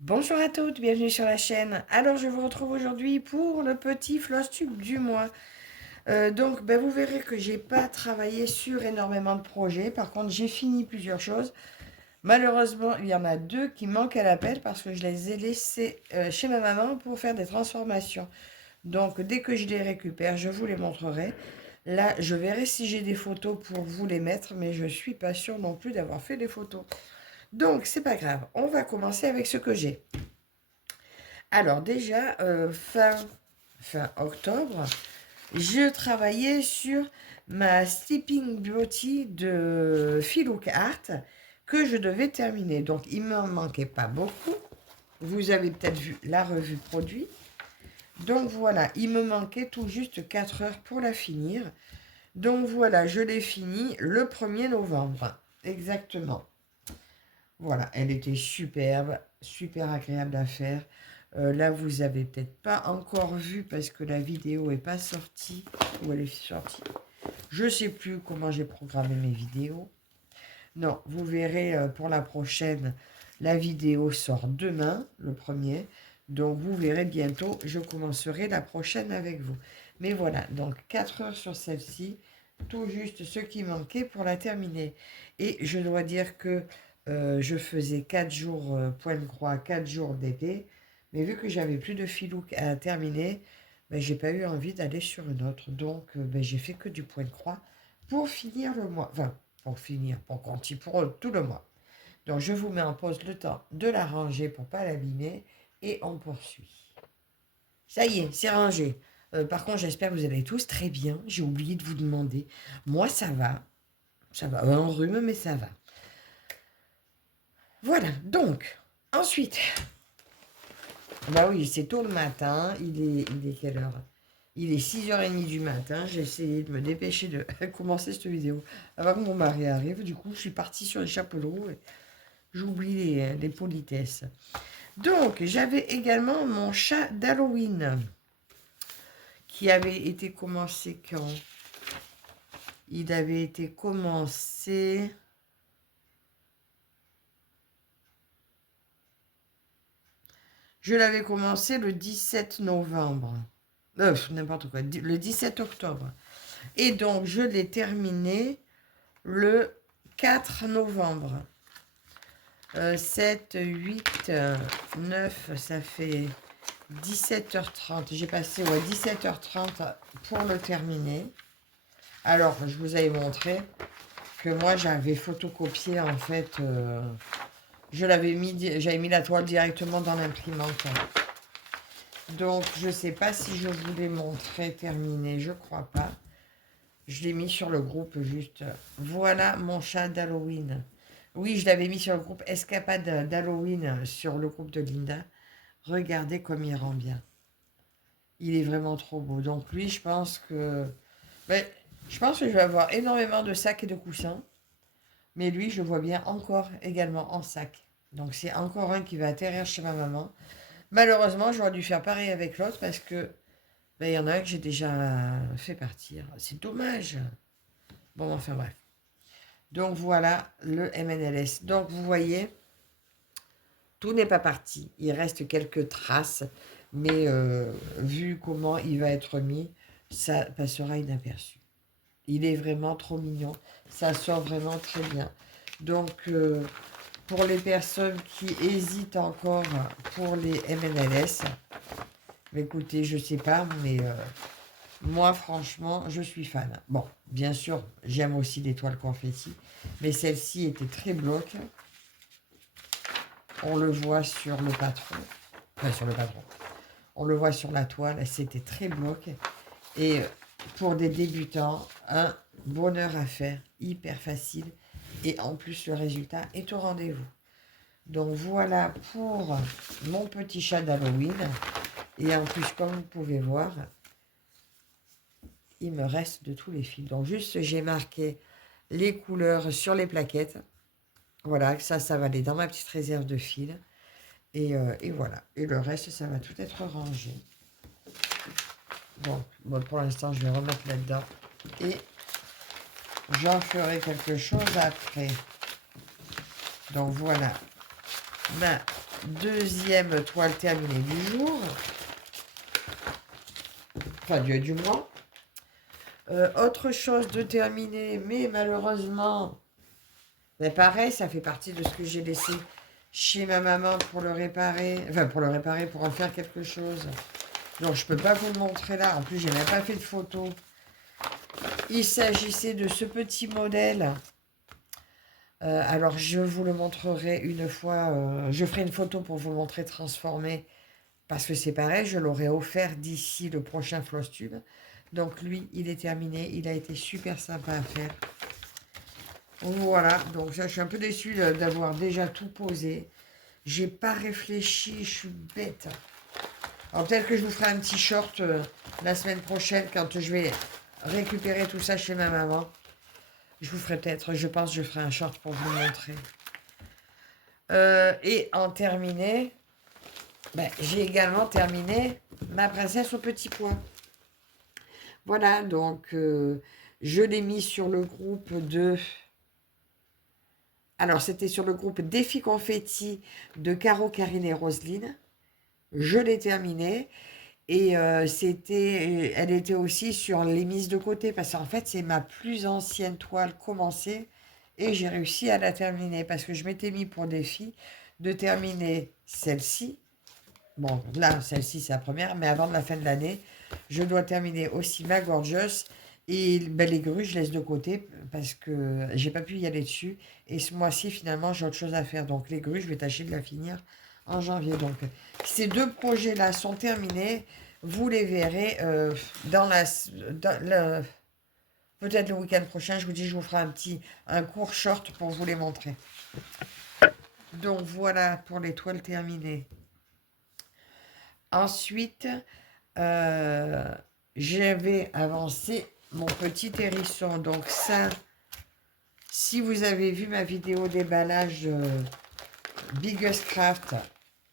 Bonjour à toutes, bienvenue sur la chaîne. Alors je vous retrouve aujourd'hui pour le petit floss tube du mois. Vous verrez que j'ai pas travaillé sur énormément de projets. Par contre j'ai fini plusieurs choses. Malheureusement il y en a deux qui manquent à l'appel parce que je les ai laissés chez ma maman pour faire des transformations. Donc dès que je les récupère je vous les montrerai. Là je verrai si j'ai des photos pour vous les mettre, mais je suis pas sûre non plus d'avoir fait des photos. Donc c'est pas grave, on va commencer avec ce que j'ai. Alors déjà, fin octobre, je travaillais sur ma Sleeping Beauty de Philook Art que je devais terminer. Donc il ne m'en manquait pas beaucoup. Vous avez peut-être vu la revue produit. Donc voilà, il me manquait tout juste 4 heures pour la finir. Donc voilà, je l'ai fini le 1er novembre. Exactement. Voilà, elle était superbe, super agréable à faire. Là, vous avez peut-être pas encore vu parce que la vidéo est pas sortie. Ou elle est sortie. Je sais plus comment j'ai programmé mes vidéos. Non, vous verrez pour la prochaine, la vidéo sort demain, le premier. Donc vous verrez bientôt, je commencerai la prochaine avec vous. Mais voilà, donc 4 heures sur celle-ci, tout juste ce qui manquait pour la terminer. Et je dois dire que je faisais 4 jours point de croix, 4 jours d'épée. Mais vu que j'avais plus de filou à terminer, ben, j'ai pas eu envie d'aller sur une autre. Donc j'ai fait que du point de croix pour finir le mois. Enfin, pour finir, pour continuer pour tout le mois. Donc je vous mets en pause le temps de la ranger pour pas l'abîmer et on poursuit. Ça y est, c'est rangé. Par contre, j'espère que vous allez tous très bien. J'ai oublié de vous demander. Moi, ça va. Ça va. Un rhume, mais ça va. Voilà, donc, ensuite. Bah oui, c'est tôt le matin. Il est quelle heure? Il est 6h30 du matin. J'ai essayé de me dépêcher de commencer cette vidéo avant que mon mari arrive. Du coup, je suis partie sur les chapeaux de roue. J'oublie les politesses. Donc, j'avais également mon chat d'Halloween qui avait été commencé quand? Il avait été commencé... Je l'avais commencé le 17 novembre. N'importe quoi. Le 17 octobre. Et donc, je l'ai terminé le 4 novembre. 7, 8, 9, ça fait 17h30. J'ai passé 17h30 pour le terminer. Alors, je vous avais montré que moi, j'avais photocopié, en fait, j'avais mis la toile directement dans l'imprimante. Donc, je ne sais pas si je vous l'ai montré terminé, je crois pas. Je l'ai mis sur le groupe juste. Voilà mon chat d'Halloween. Oui, je l'avais mis sur le groupe Escapade d'Halloween sur le groupe de Linda. Regardez comme il rend bien. Il est vraiment trop beau. Donc lui, je pense que... Ben, je pense que je vais avoir énormément de sacs et de coussins. Mais lui, je le vois bien encore également en sac. Donc c'est encore un qui va atterrir chez ma maman. Malheureusement, j'aurais dû faire pareil avec l'autre parce que il y en a un que j'ai déjà fait partir. C'est dommage. Bon, enfin bref. Donc voilà le MNLS. Donc vous voyez, tout n'est pas parti. Il reste quelques traces. Mais vu comment il va être mis, ça passera inaperçu. Il est vraiment trop mignon. Ça sort vraiment très bien. Donc, pour les personnes qui hésitent encore pour les MNLS, écoutez, je sais pas, mais moi, franchement, je suis fan. Bon, bien sûr, j'aime aussi les toiles confetti, mais celle-ci était très bloque. On le voit sur le patron. Enfin, sur le patron. On le voit sur la toile, c'était très bloque. Et pour des débutants, un bonheur à faire, hyper facile. Et en plus, le résultat est au rendez-vous. Donc voilà pour mon petit chat d'Halloween. Et en plus, comme vous pouvez voir, il me reste de tous les fils. Donc juste, j'ai marqué les couleurs sur les plaquettes. Voilà, ça va aller dans ma petite réserve de fils. Et voilà. Et le reste, ça va tout être rangé. Donc, bon, pour l'instant, je vais remettre là-dedans. Et j'en ferai quelque chose après. Donc voilà ma deuxième toile terminée du jour. Enfin, du mois. Autre chose de terminer, mais malheureusement, mais pareil, ça fait partie de ce que j'ai laissé chez ma maman pour le réparer. Enfin, pour le réparer, pour en faire quelque chose. Donc, je ne peux pas vous le montrer là. En plus, j'ai même pas fait de photo. Il s'agissait de ce petit modèle. Alors, je vous le montrerai une fois. Je ferai une photo pour vous montrer transformé. Parce que c'est pareil, je l'aurai offert d'ici le prochain Floss Tube. Donc, lui, il est terminé. Il a été super sympa à faire. Voilà, donc ça, je suis un peu déçue d'avoir déjà tout posé. J'ai pas réfléchi, je suis bête. Alors peut-être que je vous ferai un petit short la semaine prochaine quand je vais récupérer tout ça chez ma maman. Je vous ferai peut-être, je pense, je ferai un short pour vous montrer. Et en terminé, j'ai également terminé ma princesse au petit pois. Voilà, donc je l'ai mis sur le groupe de... Alors, c'était sur le groupe Défi Confetti de Caro, Karine et Roselyne. Je l'ai terminé. Et elle était aussi sur les mises de côté, parce qu'en fait, c'est ma plus ancienne toile commencée, et j'ai réussi à la terminer, parce que je m'étais mis pour défi de terminer celle-ci. Bon, là, celle-ci, c'est la première, mais avant de la fin de l'année, je dois terminer aussi ma Gorgeous, et les grues, je laisse de côté, parce que j'ai pas pu y aller dessus, et ce mois-ci, finalement, j'ai autre chose à faire. Donc, les grues, je vais tâcher de la finir en janvier. Donc, ces deux projets-là sont terminés. Vous les verrez peut-être le week-end prochain. Je vous dis, je vous ferai un court short pour vous les montrer. Donc voilà pour les toiles terminées. Ensuite, j'avais avancé mon petit hérisson. Donc ça, si vous avez vu ma vidéo déballage Biggest Craft,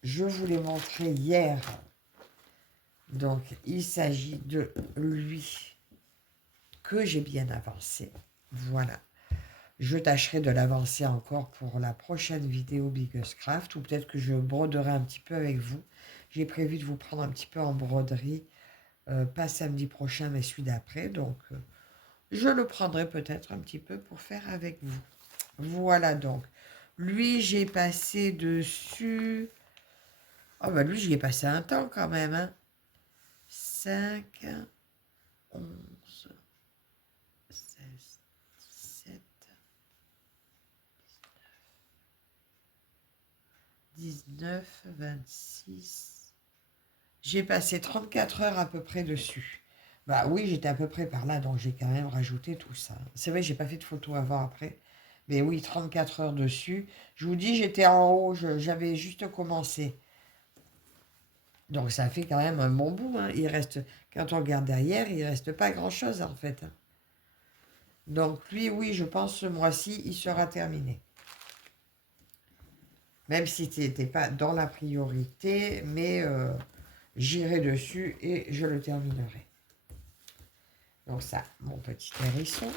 je vous l'ai montré hier. Donc, il s'agit de lui que j'ai bien avancé. Voilà. Je tâcherai de l'avancer encore pour la prochaine vidéo Biggest Craft, ou peut-être que je broderai un petit peu avec vous. J'ai prévu de vous prendre un petit peu en broderie, pas samedi prochain, mais celui d'après. Donc, je le prendrai peut-être un petit peu pour faire avec vous. Voilà donc. Lui, j'ai passé dessus... Oh, lui, j'y ai passé un temps quand même, hein. 5, 11, 16, 17, 19, 26. J'ai passé 34 heures à peu près dessus. Bah oui, j'étais à peu près par là, donc j'ai quand même rajouté tout ça. C'est vrai, j'ai pas fait de photo avant après. Mais oui, 34 heures dessus. Je vous dis, j'étais en haut, j'avais juste commencé. Donc ça fait quand même un bon bout, hein. Il reste, quand on regarde derrière, il reste pas grand-chose en fait. Donc lui, oui, je pense ce mois-ci, il sera terminé. Même si tu n'étais pas dans la priorité, mais j'irai dessus et je le terminerai. Donc ça, mon petit hérisson.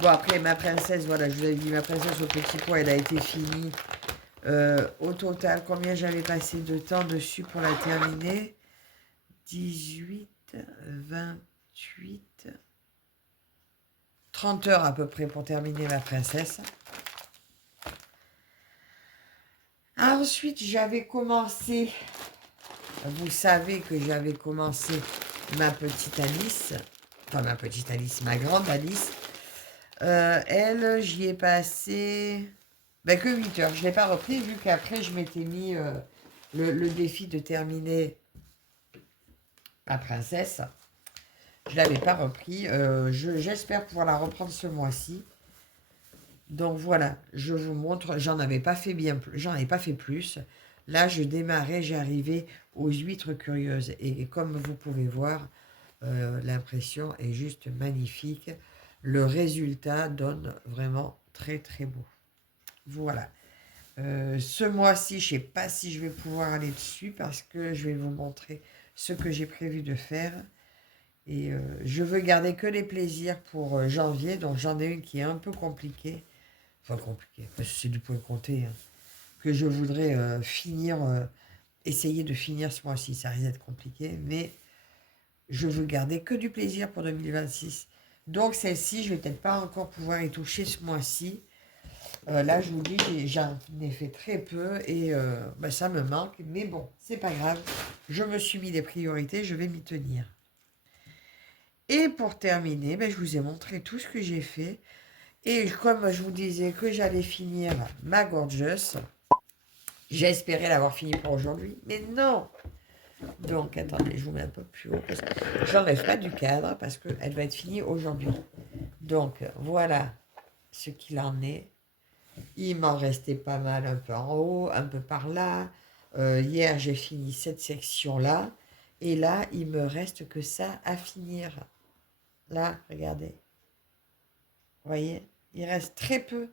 Bon, après, ma princesse, voilà, je vous avais dit, ma princesse au petit pois, elle a été finie. Au total, combien j'avais passé de temps dessus pour la terminer? 18, 28, 30 heures à peu près pour terminer ma princesse. Ensuite, j'avais commencé, vous savez que j'avais commencé ma petite Alice, enfin ma petite Alice, ma grande Alice. Elle, j'y ai passé que 8 heures. Je ne l'ai pas repris vu qu'après, je m'étais mis le défi de terminer ma princesse. Je ne l'avais pas repris. J'espère pouvoir la reprendre ce mois-ci. Donc voilà, je vous montre. J'en avais pas fait plus. Là, je démarrais, j'arrivais aux huîtres curieuses. Et comme vous pouvez voir, l'impression est juste magnifique. Le résultat donne vraiment très très beau. Voilà. Ce mois-ci, je ne sais pas si je vais pouvoir aller dessus parce que je vais vous montrer ce que j'ai prévu de faire. Et je veux garder que les plaisirs pour janvier. Donc j'en ai une qui est un peu compliquée. Enfin, compliqué, parce que c'est du point compté, hein, que je voudrais finir, essayer de finir ce mois-ci. Ça risque d'être compliqué, mais je veux garder que du plaisir pour 2026. Donc celle-ci, je vais peut-être pas encore pouvoir y toucher ce mois-ci. Là, je vous dis, j'en ai fait très peu et bah, ça me manque. Mais bon, c'est pas grave. Je me suis mis des priorités, je vais m'y tenir. Et pour terminer, ben, je vous ai montré tout ce que j'ai fait. Et comme je vous disais que j'allais finir ma gorgeous, j'espérais l'avoir fini pour aujourd'hui. Mais non. Donc, attendez, je vous mets un peu plus haut. Parce que j'enlève pas du cadre parce qu'elle va être finie aujourd'hui. Donc, voilà ce qu'il en est. Il m'en restait pas mal, un peu en haut, un peu par là. Hier, j'ai fini cette section-là. Et là, il me reste que ça à finir. Là, regardez. Vous voyez, il reste très peu.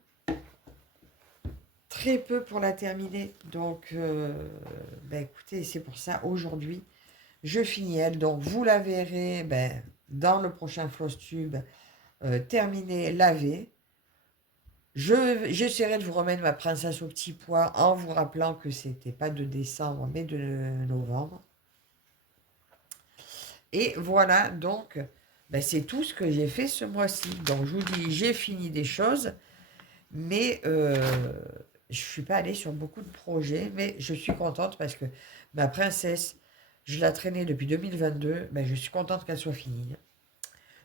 Très peu pour la terminer. Donc, ben, écoutez, c'est pour ça, aujourd'hui, je finis elle. Donc, vous la verrez ben, dans le prochain floss tube terminé, lavé. J'essaierai de vous remettre ma princesse au petit pois en vous rappelant que c'était pas de décembre mais de novembre. Et voilà, donc ben c'est tout ce que j'ai fait ce mois-ci. Donc je vous dis, j'ai fini des choses, mais je suis pas allée sur beaucoup de projets, mais je suis contente parce que ma princesse, je la traînais depuis 2022, ben je suis contente qu'elle soit finie.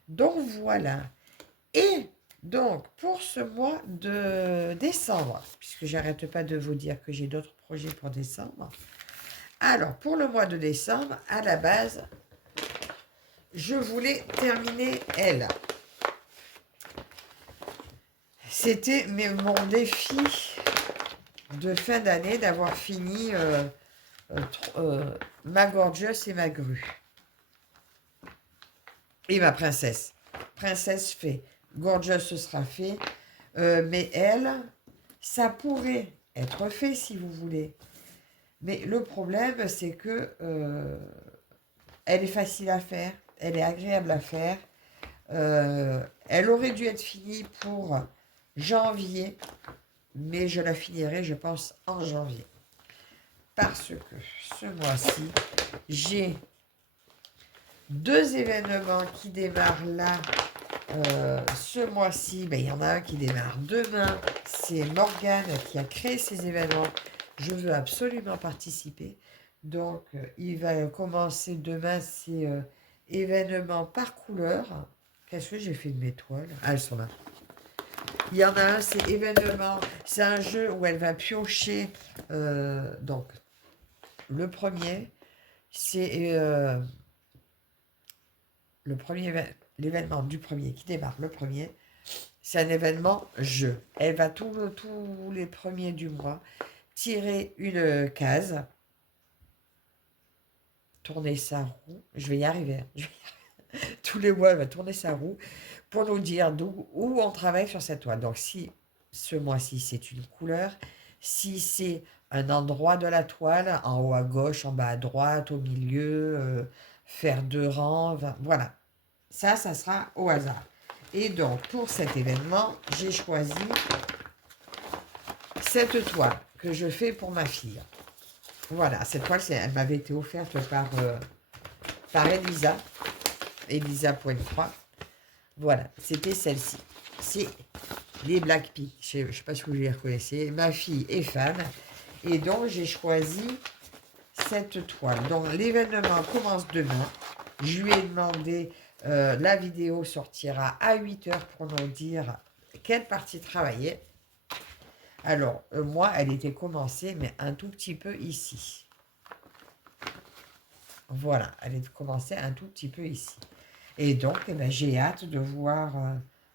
Donc voilà. Et donc, pour ce mois de décembre, puisque j'arrête pas de vous dire que j'ai d'autres projets pour décembre, alors pour le mois de décembre, à la base, je voulais terminer elle. C'était mon défi de fin d'année d'avoir fini ma gorgeous et ma grue. Et ma princesse. Princesse fait. Gorgeous, ce sera fait. Mais elle, ça pourrait être fait si vous voulez. Mais le problème, c'est que elle est facile à faire, elle est agréable à faire. Elle aurait dû être finie pour janvier, mais je la finirai, je pense, en janvier. Parce que ce mois-ci, j'ai 2 événements qui démarrent là. Ce mois-ci, ben, il y en a un qui démarre demain. C'est Morgane qui a créé ces événements. Je veux absolument participer. Donc, il va commencer demain. C'est événements par couleur. Qu'est-ce que j'ai fait de mes toiles? Ah, elles sont là. Il y en a un, c'est événement. C'est un jeu où elle va piocher. Donc, le premier, c'est l'événement du premier qui démarre le premier. C'est un événement jeu. Elle va tous les premiers du mois tirer une case, tourner sa roue. Je vais y arriver. Tous les mois, elle va tourner sa roue pour nous dire où on travaille sur cette toile. Donc, si ce mois-ci, c'est une couleur, si c'est un endroit de la toile, en haut à gauche, en bas à droite, au milieu, faire 2 rangs, voilà. Ça sera au hasard. Et donc, pour cet événement, j'ai choisi cette toile que je fais pour ma fille. Voilà, cette toile, elle m'avait été offerte par Elisa. Elisa Pointe-Croix. Voilà, c'était celle-ci. C'est les Blackpink. Je ne sais pas si vous les reconnaissez. Ma fille est fan. Et donc, j'ai choisi cette toile. Donc, l'événement commence demain. Je lui ai demandé, la vidéo sortira à 8h pour nous dire quelle partie travailler. Alors, moi, elle était commencée, mais un tout petit peu ici. Voilà, elle est commencée un tout petit peu ici. Et donc, eh ben, j'ai hâte de voir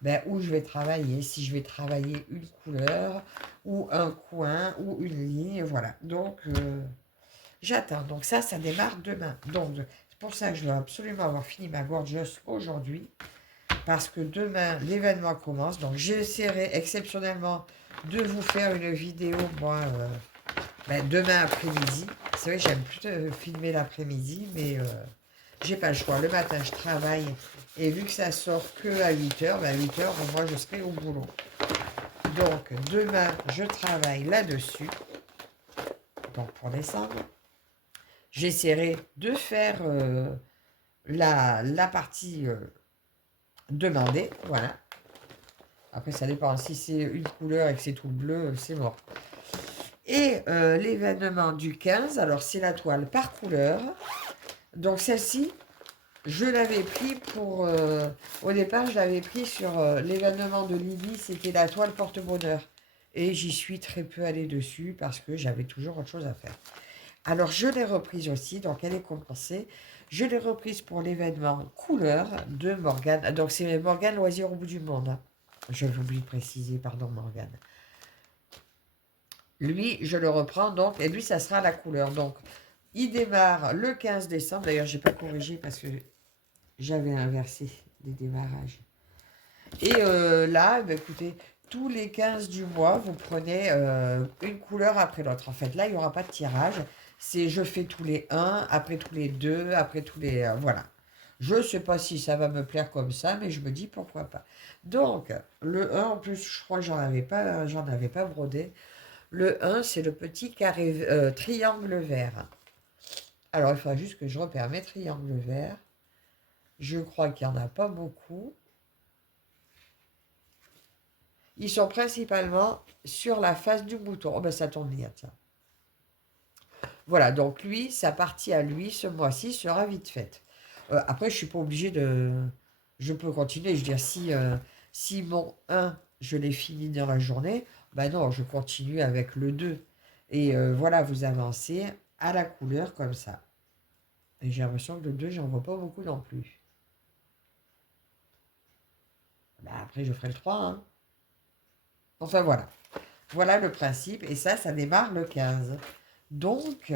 ben, où je vais travailler, si je vais travailler une couleur, ou un coin, ou une ligne, voilà. Donc, j'attends. Donc ça démarre demain. Donc, c'est pour ça que je dois absolument avoir fini ma gorgeous aujourd'hui, parce que demain, l'événement commence. Donc, j'essaierai exceptionnellement de vous faire une vidéo, moi, ben, demain après-midi. C'est vrai que j'aime plutôt filmer l'après-midi, mais j'ai pas le choix. Le matin, je travaille. Et vu que ça sort que à 8h, ben à 8h, moi, je serai au boulot. Donc, demain, je travaille là-dessus. Donc, pour décembre, j'essaierai de faire la partie demandée. Voilà. Après, ça dépend. Si c'est une couleur et que c'est tout bleu, c'est mort. Et l'événement du 15, alors c'est la toile par couleur. Donc, celle-ci, je l'avais pris pour... au départ, je l'avais pris sur l'événement de Lily, c'était la toile porte-bonheur. Et j'y suis très peu allée dessus parce que j'avais toujours autre chose à faire. Alors, je l'ai reprise aussi, donc elle est compensée. Je l'ai reprise pour l'événement couleur de Morgane. Donc, c'est Morgane Loisir au bout du monde. Hein. J'avais oublié de préciser, pardon, Morgane. Lui, je le reprends, donc, et lui, ça sera la couleur. Donc, il démarre le 15 décembre. D'ailleurs, je n'ai pas corrigé parce que j'avais inversé des démarrages. Et là, bah, écoutez, tous les 15 du mois, vous prenez une couleur après l'autre. En fait, là, il n'y aura pas de tirage. C'est je fais tous les 1, après tous les 2, après tous les... voilà. Je ne sais pas si ça va me plaire comme ça, mais je me dis pourquoi pas. Donc, le 1, en plus, je crois que j'en avais pas brodé. Le 1, c'est le petit carré triangle vert. Alors, il faudra juste que je repère mes triangles verts. Je crois qu'il n'y en a pas beaucoup. Ils sont principalement sur la face du bouton. Oh ben ça tombe bien, tiens. Voilà, donc lui, sa partie à lui, ce mois-ci, sera vite faite. Après, je ne suis pas obligée de... Je peux continuer. Je veux dire, si mon 1, je l'ai fini dans la journée, ben non, je continue avec le 2. Et voilà, vous avancez à la couleur comme ça. Et j'ai l'impression que le 2, j'en vois pas beaucoup non plus. Ben après, je ferai le 3, hein. Enfin, voilà. Voilà le principe. Et ça démarre le 15. Donc,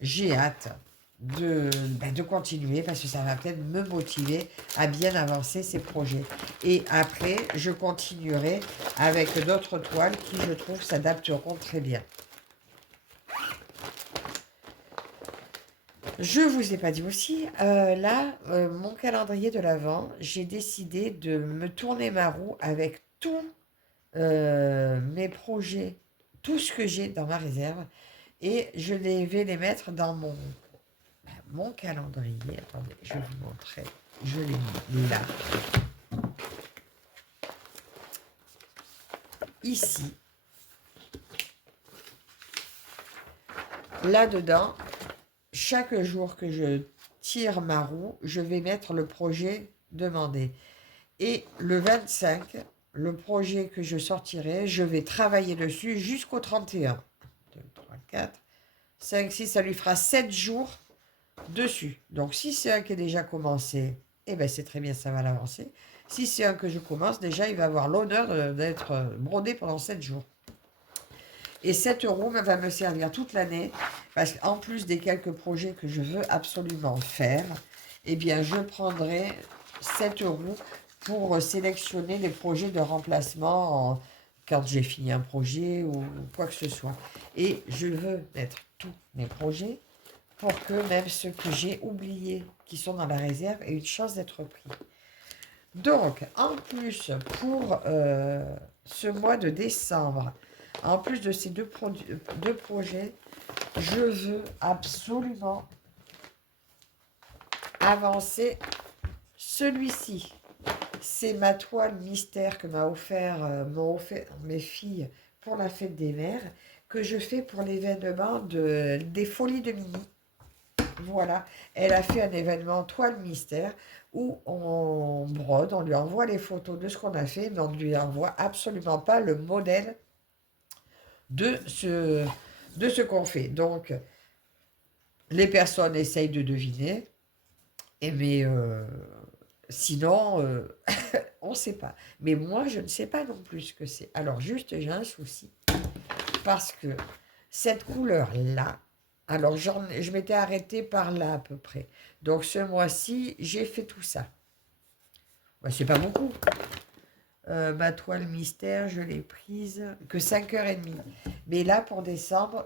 j'ai hâte de continuer parce que ça va peut-être me motiver à bien avancer ces projets. Et après, je continuerai avec d'autres toiles qui, je trouve, s'adapteront très bien. Je vous ai pas dit aussi, là, mon calendrier de l'Avent, j'ai décidé de me tourner ma roue avec tous mes projets, tout ce que j'ai dans ma réserve, et je vais les mettre dans mon calendrier. Attendez, je vais vous montrer. Je l'ai mis là. Ici. Là-dedans, chaque jour que je tire ma roue, je vais mettre le projet demandé. Et le 25, le projet que je sortirai, je vais travailler dessus jusqu'au 31. 1, 2, 3, 4, 5, 6, ça lui fera 7 jours dessus. Donc, si c'est un qui est déjà commencé, eh ben, c'est très bien, ça va l'avancer. Si c'est un que je commence, déjà, il va avoir l'honneur d'être brodé pendant 7 jours. Et cette roue va me servir toute l'année, parce qu'en plus des quelques projets que je veux absolument faire, eh bien, je prendrai cette roue pour sélectionner les projets de remplacement quand j'ai fini un projet ou quoi que ce soit. Et je veux mettre tous mes projets pour que même ceux que j'ai oubliés, qui sont dans la réserve, aient une chance d'être pris. Donc, en plus, pour ce mois de décembre, en plus de ces deux projets, je veux absolument avancer celui-ci. C'est ma toile mystère que m'ont offert mes filles pour la fête des mères, que je fais pour l'événement des Folies de Mini. Voilà, elle a fait un événement toile mystère où on brode, on lui envoie les photos de ce qu'on a fait, mais on ne lui envoie absolument pas le modèle de ce qu'on fait. Donc, les personnes essayent de deviner, mais sinon, on ne sait pas. Mais moi, je ne sais pas non plus ce que c'est. Alors, juste, j'ai un souci. Parce que cette couleur-là, alors je m'étais arrêtée par là à peu près. Donc, ce mois-ci, j'ai fait tout ça. Ben, c'est pas beaucoup. Ma toile mystère, je l'ai prise que 5h30. Mais là, pour décembre,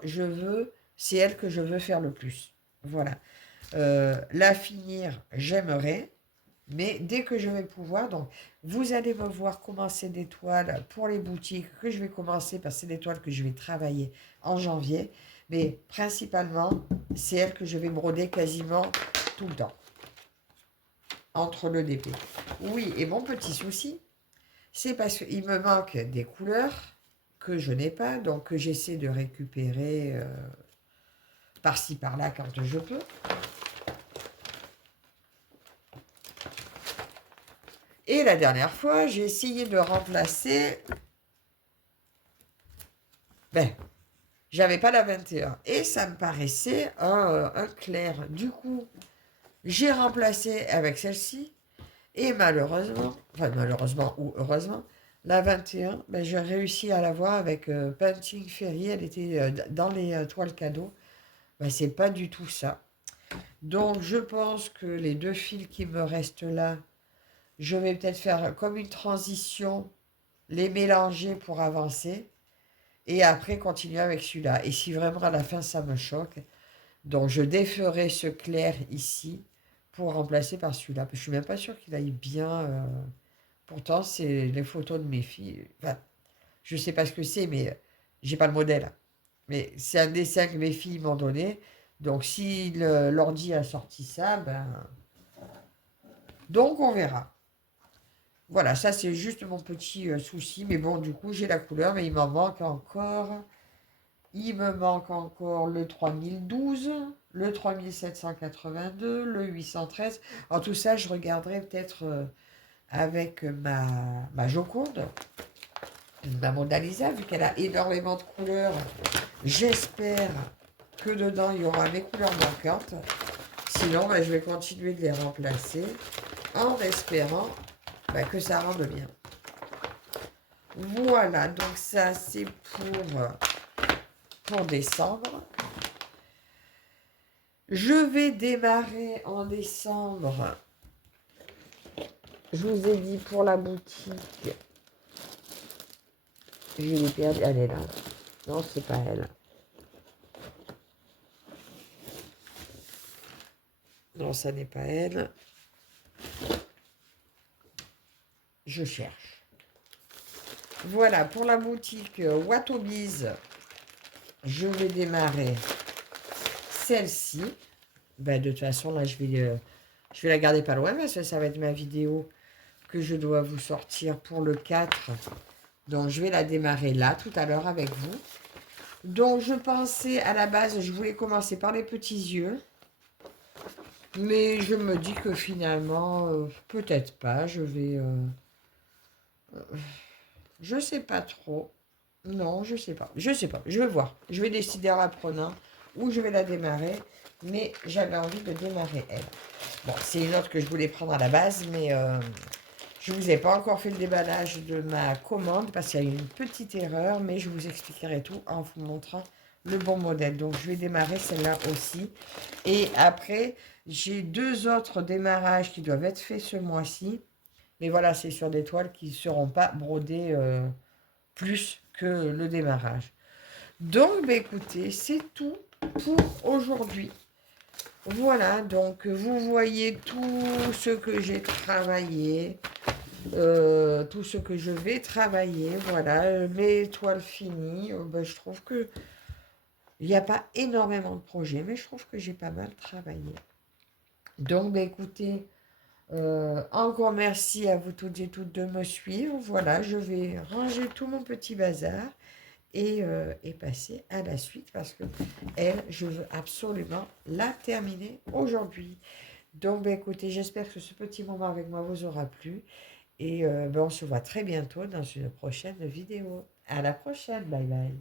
c'est elle que je veux faire le plus. Voilà. La finir, j'aimerais. Mais dès que je vais pouvoir, donc vous allez me voir commencer des toiles pour les boutiques que je vais commencer parce que c'est des toiles que je vais travailler en janvier. Mais principalement, c'est elles que je vais broder quasiment tout le temps entre le DP. Oui, et mon petit souci, c'est parce qu'il me manque des couleurs que je n'ai pas, donc que j'essaie de récupérer par-ci par-là quand je peux. Et la dernière fois, j'ai essayé de remplacer. Ben, j'avais pas la 21 et ça me paraissait un clair. Du coup, j'ai remplacé avec celle-ci et malheureusement ou heureusement, la 21, ben, j'ai réussi à l'avoir avec Painting Ferry. Elle était dans les toiles cadeaux. Ben, c'est pas du tout ça. Donc, je pense que les deux fils qui me restent là, je vais peut-être faire comme une transition, les mélanger pour avancer et après continuer avec celui-là. Et si vraiment à la fin ça me choque, donc je déferai ce clair ici pour remplacer par celui-là. Je suis même pas sûre qu'il aille bien. Pourtant, c'est les photos de mes filles. Enfin, je sais pas ce que c'est, mais j'ai pas le modèle. Mais c'est un dessin que mes filles m'ont donné. Donc si l'ordi a sorti ça, ben donc on verra. Voilà, ça c'est juste mon petit souci. Mais bon, du coup, j'ai la couleur, mais il m'en manque encore. Il me manque encore le 3012, le 3782, le 813. En tout ça, je regarderai peut-être avec ma Joconde, ma Mona Lisa, vu qu'elle a énormément de couleurs. J'espère que dedans, il y aura mes couleurs manquantes. Sinon, je vais continuer de les remplacer en espérant que ça rende bien. Voilà, donc ça, c'est pour décembre. Je vais démarrer en décembre. Je vous ai dit pour la boutique. Je l'ai perdue. Elle est là. Non, c'est pas elle. Non, ça n'est pas elle. Je cherche. Voilà, pour la boutique Watobiz, je vais démarrer celle-ci. Ben, de toute façon, là, je vais la garder pas loin parce que ça va être ma vidéo que je dois vous sortir pour le 4. Donc, je vais la démarrer là, tout à l'heure avec vous. Donc, je pensais, à la base, je voulais commencer par les petits yeux. Mais je me dis que finalement, peut-être pas. Je sais pas trop. Non, je sais pas. Je sais pas. Je vais voir. Je vais décider en la prenant où je vais la démarrer. Mais j'avais envie de démarrer elle. Bon, c'est une autre que je voulais prendre à la base, mais je ne vous ai pas encore fait le déballage de ma commande parce qu'il y a eu une petite erreur, mais je vous expliquerai tout en vous montrant le bon modèle. Donc, je vais démarrer celle-là aussi. Et après, j'ai deux autres démarrages qui doivent être faits ce mois-ci. Mais voilà, c'est sur des toiles qui ne seront pas brodées plus que le démarrage. Donc, écoutez, c'est tout pour aujourd'hui. Voilà, donc vous voyez tout ce que j'ai travaillé, tout ce que je vais travailler. Voilà, mes toiles finies. Je trouve que il n'y a pas énormément de projets, mais je trouve que j'ai pas mal travaillé. Donc, écoutez, encore merci à vous toutes et toutes de me suivre. Voilà, je vais ranger tout mon petit bazar et passer à la suite parce que elle, je veux absolument la terminer aujourd'hui. Donc, écoutez, j'espère que ce petit moment avec moi vous aura plu. Et on se voit très bientôt dans une prochaine vidéo. À la prochaine, bye bye.